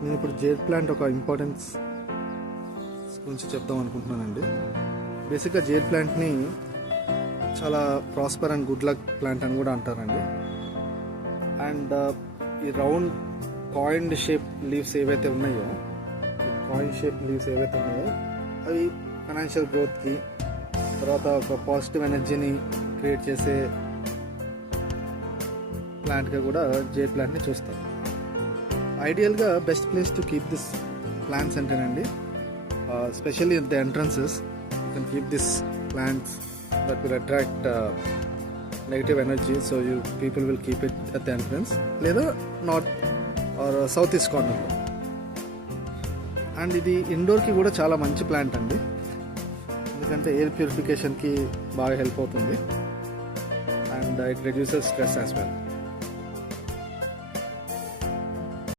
నేను ఇప్పుడు jade plant ఒక ఇంపార్టెన్స్ గురించి చెప్దాం అనుకుంటున్నానండి. బేసిక్గా జేడ్ ప్లాంట్ని చాలా prosper and good luck plant అని కూడా అంటారండి. అండ్ ఈ రౌండ్ కాయిన్ షేప్ లీవ్స్ ఏవైతే ఉన్నాయో అవి ఫైనాన్షియల్ గ్రోత్కి, తర్వాత ఒక పాజిటివ్ ఎనర్జీని క్రియేట్ చేసే ప్లాంట్గా కూడా జేడ్ ప్లాంట్ని చూస్తారు. ఐడియల్గా best place to keep this plants అంటేనండి, specially the entrances you can keep this plants that will attract negative energy, so people will keep it at the entrance, లేదా నార్త్ ఆర్ సౌత్ ఈస్ట్ కార్నర్లో. And ఇది ఇండోర్కి కూడా చాలా మంచి plant అండి, ఎందుకంటే ఎయిర్ ప్యూరిఫికేషన్కి బాగా హెల్ప్ అవుతుంది, and it reduces stress as well.